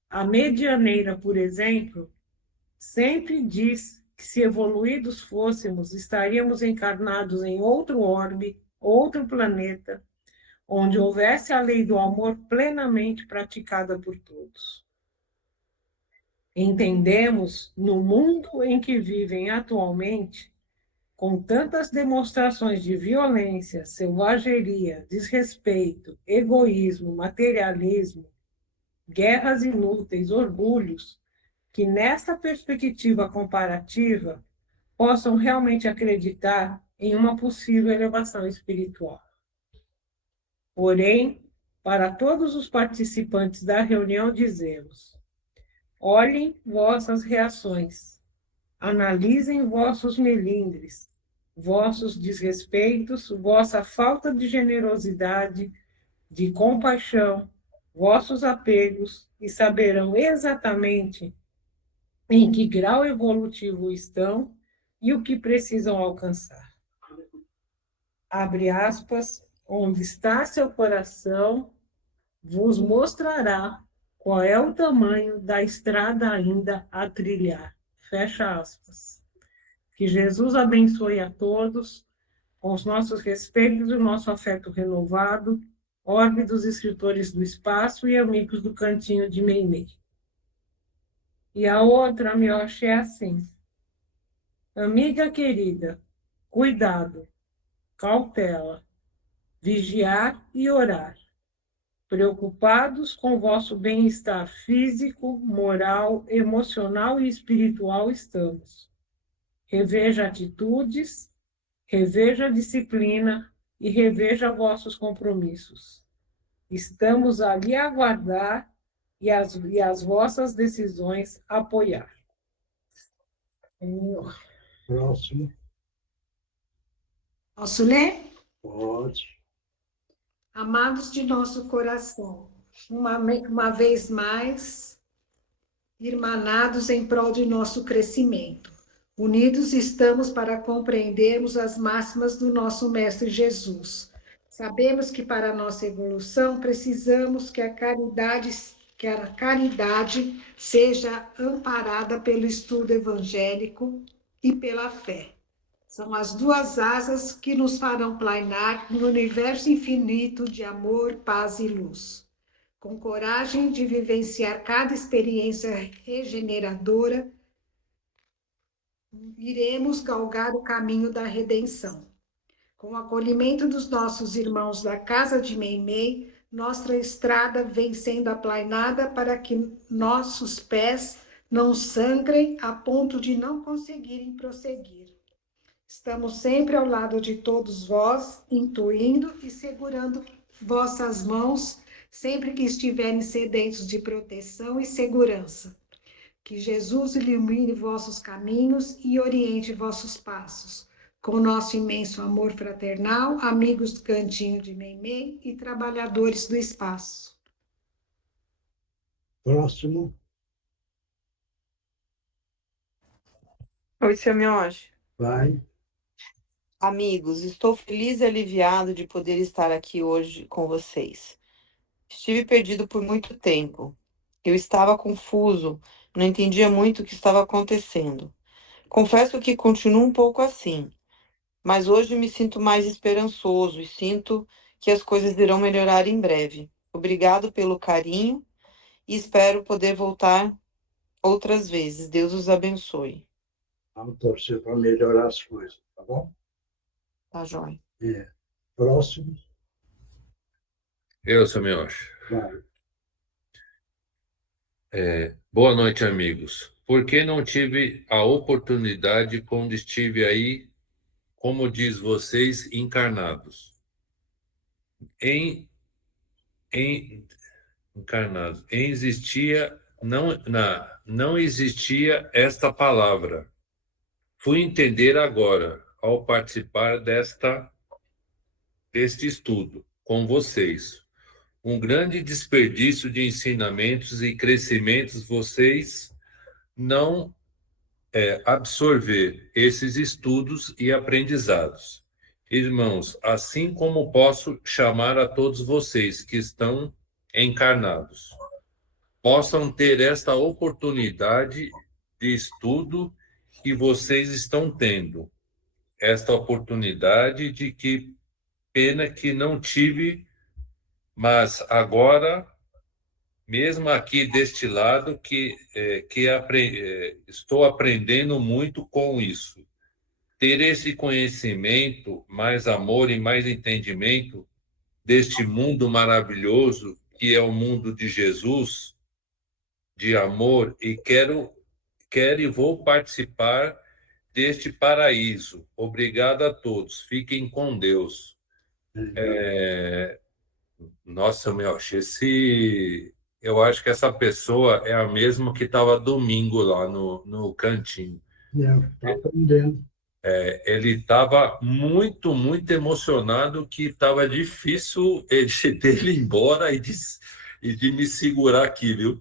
A medianeira, por exemplo, sempre diz que se evoluídos fôssemos, estaríamos encarnados em outro orbe, outro planeta, onde houvesse a lei do amor plenamente praticada por todos. Entendemos, no mundo em que vivem atualmente, com tantas demonstrações de violência, selvageria, desrespeito, egoísmo, materialismo, guerras inúteis, orgulhos, que nesta perspectiva comparativa possam realmente acreditar em uma possível elevação espiritual. Porém, para todos os participantes da reunião dizemos: olhem vossas reações, analisem vossos melindres, vossos desrespeitos, vossa falta de generosidade, de compaixão, vossos apegos, e saberão exatamente em que grau evolutivo estão e o que precisam alcançar. Abre aspas, onde está seu coração, vos mostrará qual é o tamanho da estrada ainda a trilhar. Fecha aspas. Que Jesus abençoe a todos, com os nossos respeitos e o nosso afeto renovado, orbe dos escritores do espaço e amigos do cantinho de Meimei. E a outra, Mioshi, é assim. Amiga querida, cuidado, cautela, vigiar e orar. Preocupados com vosso bem-estar físico, moral, emocional e espiritual estamos. Reveja atitudes, reveja a disciplina e reveja vossos compromissos. Estamos ali a aguardar e as vossas decisões apoiar. Próximo. Posso ler? Pode. Amados de nosso coração, uma vez mais, irmanados em prol de nosso crescimento. Unidos estamos para compreendermos as máximas do nosso Mestre Jesus. Sabemos que para a nossa evolução precisamos que a caridade seja amparada pelo estudo evangélico e pela fé. São as duas asas que nos farão planar no universo infinito de amor, paz e luz. Com coragem de vivenciar cada experiência regeneradora, iremos galgar o caminho da redenção. Com o acolhimento dos nossos irmãos da Casa de Meimei, nossa estrada vem sendo aplainada para que nossos pés não sangrem a ponto de não conseguirem prosseguir. Estamos sempre ao lado de todos vós, intuindo e segurando vossas mãos sempre que estiverem sedentos de proteção e segurança. Que Jesus ilumine vossos caminhos e oriente vossos passos. Com nosso imenso amor fraternal, amigos do Cantinho de Meimei e trabalhadores do espaço. Próximo. Oi, seu Mioche. Vai. Amigos, estou feliz e aliviado de poder estar aqui hoje com vocês. Estive perdido por muito tempo. Eu estava confuso, não entendia muito o que estava acontecendo. Confesso que continuo um pouco assim, mas hoje me sinto mais esperançoso e sinto que as coisas irão melhorar em breve. Obrigado pelo carinho e espero poder voltar outras vezes. Deus os abençoe. Vamos torcer para melhorar as coisas, tá bom? Tá, joia. Próximo. Eu, seu Mioche. Vai. Boa noite, amigos. Por que não tive a oportunidade quando estive aí, como diz vocês, encarnados? Encarnados. Não existia esta palavra. Fui entender agora, ao participar deste estudo com vocês. Um grande desperdício de ensinamentos e crescimentos, vocês não absorver esses estudos e aprendizados. Irmãos, assim como posso chamar a todos vocês que estão encarnados, possam ter esta oportunidade de estudo que vocês estão tendo. Esta oportunidade de que pena que não tive, mas agora, mesmo aqui deste lado, estou aprendendo muito com isso. Ter esse conhecimento, mais amor e mais entendimento deste mundo maravilhoso que é o mundo de Jesus, de amor, e quero e vou participar deste paraíso. Obrigado a todos. Fiquem com Deus. Nossa, meu, eu acho que essa pessoa é a mesma que estava domingo lá no cantinho. Está aprendendo. Ele estava muito, muito emocionado que estava difícil dele ir embora e de me segurar aqui, viu?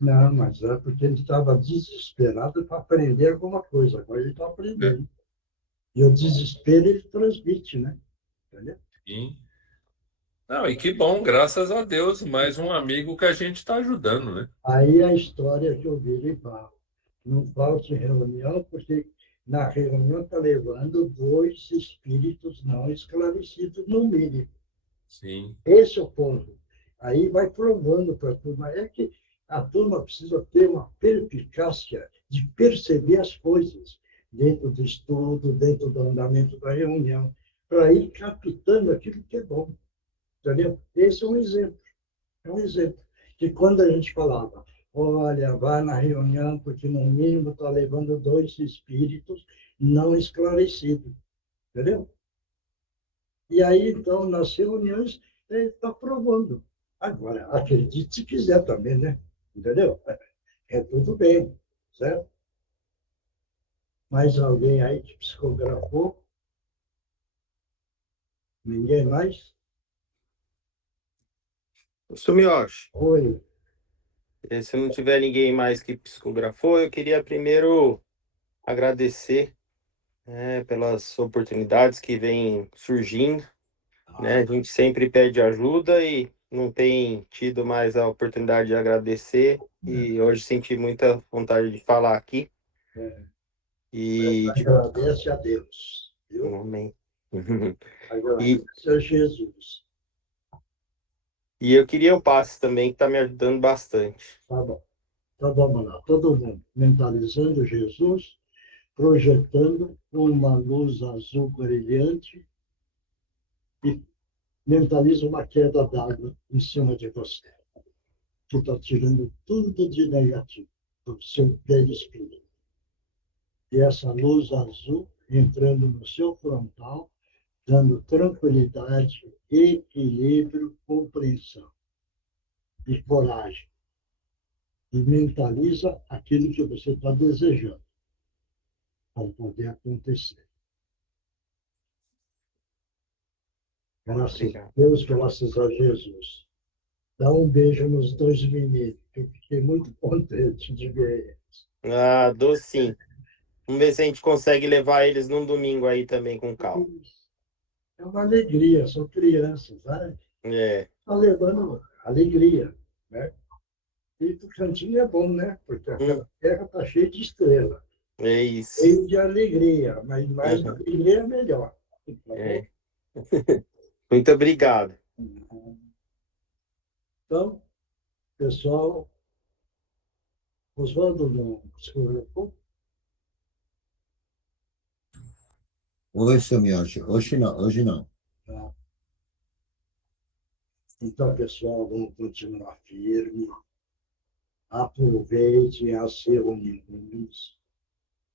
Não, mas é porque ele estava desesperado para aprender alguma coisa. Agora ele está aprendendo. E o desespero ele transmite, né? Entendeu? Sim. Não, e que bom, graças a Deus, mais um amigo que a gente está ajudando, né? Aí a história que eu vi ele fala. Não falte reunião, porque na reunião está levando 2 espíritos não esclarecidos, no mínimo. Sim. Esse é o ponto. Aí vai provando para a turma. É que a turma precisa ter uma perspicácia de perceber as coisas dentro do estudo, dentro do andamento da reunião, para ir captando aquilo que é bom. Entendeu? Esse é um exemplo. É um exemplo. Que quando a gente falava, olha, vai na reunião, porque no mínimo está levando 2 espíritos não esclarecidos. Entendeu? E aí, então, nas reuniões, ele está provando. Agora, acredite se quiser também, né? Entendeu? É tudo bem, certo? Mais alguém aí que psicografou? Ninguém mais? Sumioshi, Oi. se não tiver ninguém mais que psicografou, eu queria primeiro agradecer, né, pelas oportunidades que vêm surgindo, né? A gente sempre pede ajuda e não tem tido mais a oportunidade de agradecer, e hoje senti muita vontade de falar aqui. E Agradece a Deus. Viu? Amém. Agradece a Jesus. E eu queria o passe também, que está me ajudando bastante. Tá bom. Então vamos lá. Todo mundo mentalizando Jesus, projetando uma luz azul brilhante e Mentaliza uma queda d'água em cima de você, que está tirando tudo de negativo do seu perispírito. E essa luz azul entrando no seu frontal, dando tranquilidade, equilíbrio, compreensão e coragem. E mentaliza aquilo que você está desejando para poder acontecer. Graças a Deus, graças a Jesus. Dá um beijo nos dois meninos, que eu fiquei muito contente de ver eles. Ah, dou sim. Vamos ver se a gente consegue levar eles num domingo aí também com calma. É uma alegria, são crianças, sabe? É. Está levando alegria, né? E o cantinho é bom, né? Porque aquela terra está cheia de estrelas. É isso. Cheio de alegria, mas mais alegria é melhor. Tá É. Muito obrigado. Então, pessoal, Oswaldo não escorregou? Oi, seu Miochi. Hoje não. Tá. Então, pessoal, vamos continuar firme. Aproveitem as reuniões,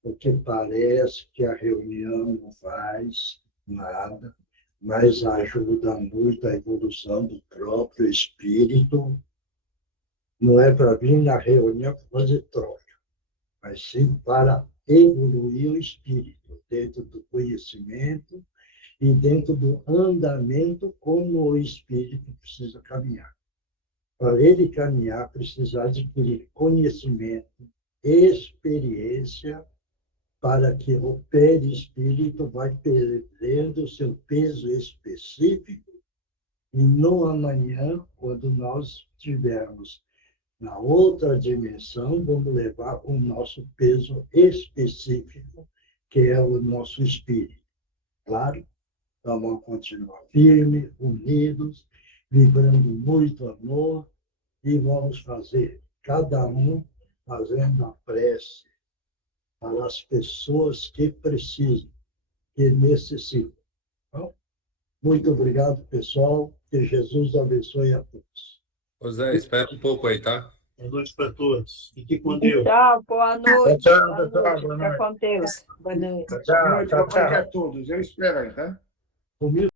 porque parece que a reunião não faz nada, mas ajuda muito a evolução do próprio espírito. Não é para vir na reunião fazer troca, mas sim para evoluir o espírito dentro do conhecimento e dentro do andamento como o espírito precisa caminhar. Para ele caminhar, precisa adquirir conhecimento, experiência, para que o perispírito vai perdendo o seu peso específico e no amanhã, quando nós tivermos na outra dimensão, vamos levar o nosso peso específico, que é o nosso espírito. Claro? Então, vamos continuar firmes, unidos, vibrando muito amor e vamos fazer, cada um fazendo a prece para as pessoas que precisam, que necessitam. Então, muito obrigado, pessoal. Que Jesus abençoe a todos. Ô Zé, espera um pouco aí, tá? Boa noite para todos. Fique com Deus. Tchau, boa noite. Tchau, Boa tchau, noite. boa Fica noite. com Deus. Boa noite. Boa noite a todos. Eu espero aí, tá? Comigo